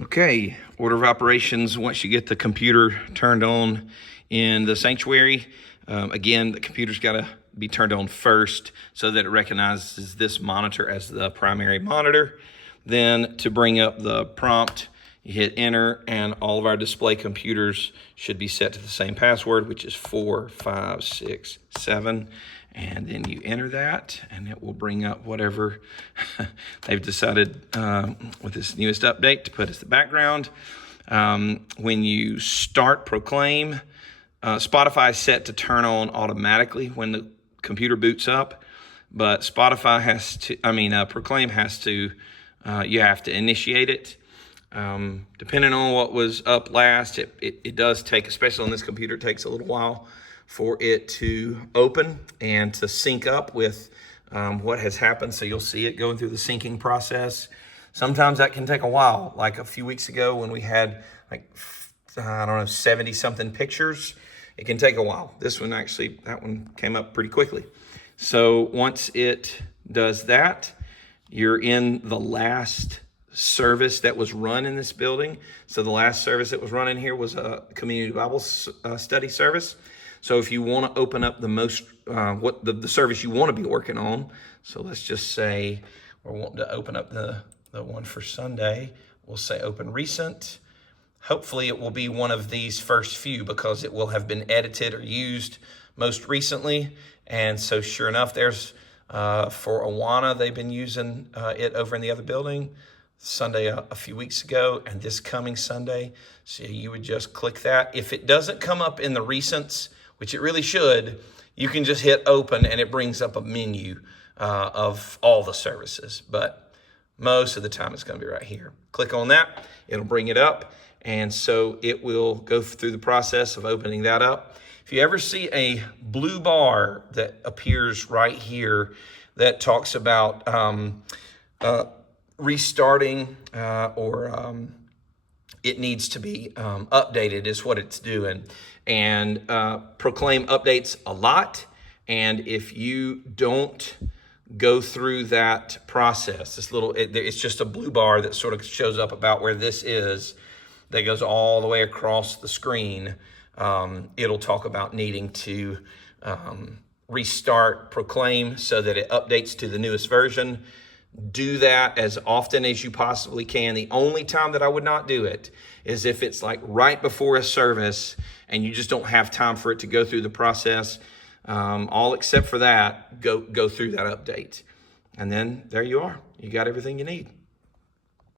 Okay, order of operations once you get the computer turned on in the sanctuary. Again, the computer's got to be turned on first so that it recognizes this monitor as the primary monitor. Then to bring up the prompt, you hit enter, and all of our display computers should be set to the same password, which is 456 7. And then you enter that, and it will bring up whatever they've decided with this newest update to put as the background. When you start Proclaim, Spotify is set to turn on automatically when the computer boots up, but Spotify has to, Proclaim has to, you have to initiate it. Depending on what was up last, it does take, especially on this computer, it takes a little while for it to open and to sync up with what has happened. So you'll see it going through the syncing process. Sometimes that can take a while. Like a few weeks ago when we had 70 something pictures, it can take a while. This one actually, that one came up pretty quickly. So once it does that, you're in the last service that was run in this building. So the last service that was run in here was a community Bible study service. So if you want to open up the most, the service you want to be working on, so let's just say we're wanting to open up the one for Sunday. We'll say open recent. Hopefully it will be one of these first few because it will have been edited or used most recently. And so sure enough, there's for Awana, they've been using it over in the other building Sunday a few weeks ago, and this coming Sunday. So you would just click that. If it doesn't come up in the recents, which it really should, you can just hit open and it brings up a menu of all the services. But most of the time it's going to be right here. Click on that, it'll bring it up. And so it will go through the process of opening that up. If you ever see a blue bar that appears right here that talks about restarting or it needs to be updated is what it's doing. And Proclaim updates a lot. And if you don't go through that process, it's just a blue bar that sort of shows up about where this is, that goes all the way across the screen. It'll talk about needing to restart Proclaim so that it updates to the newest version. Do that as often as you possibly can. The only time that I would not do it is if it's like right before a service and you just don't have time for it to go through the process. All except for that, go through that update. And then there you are. You got everything you need.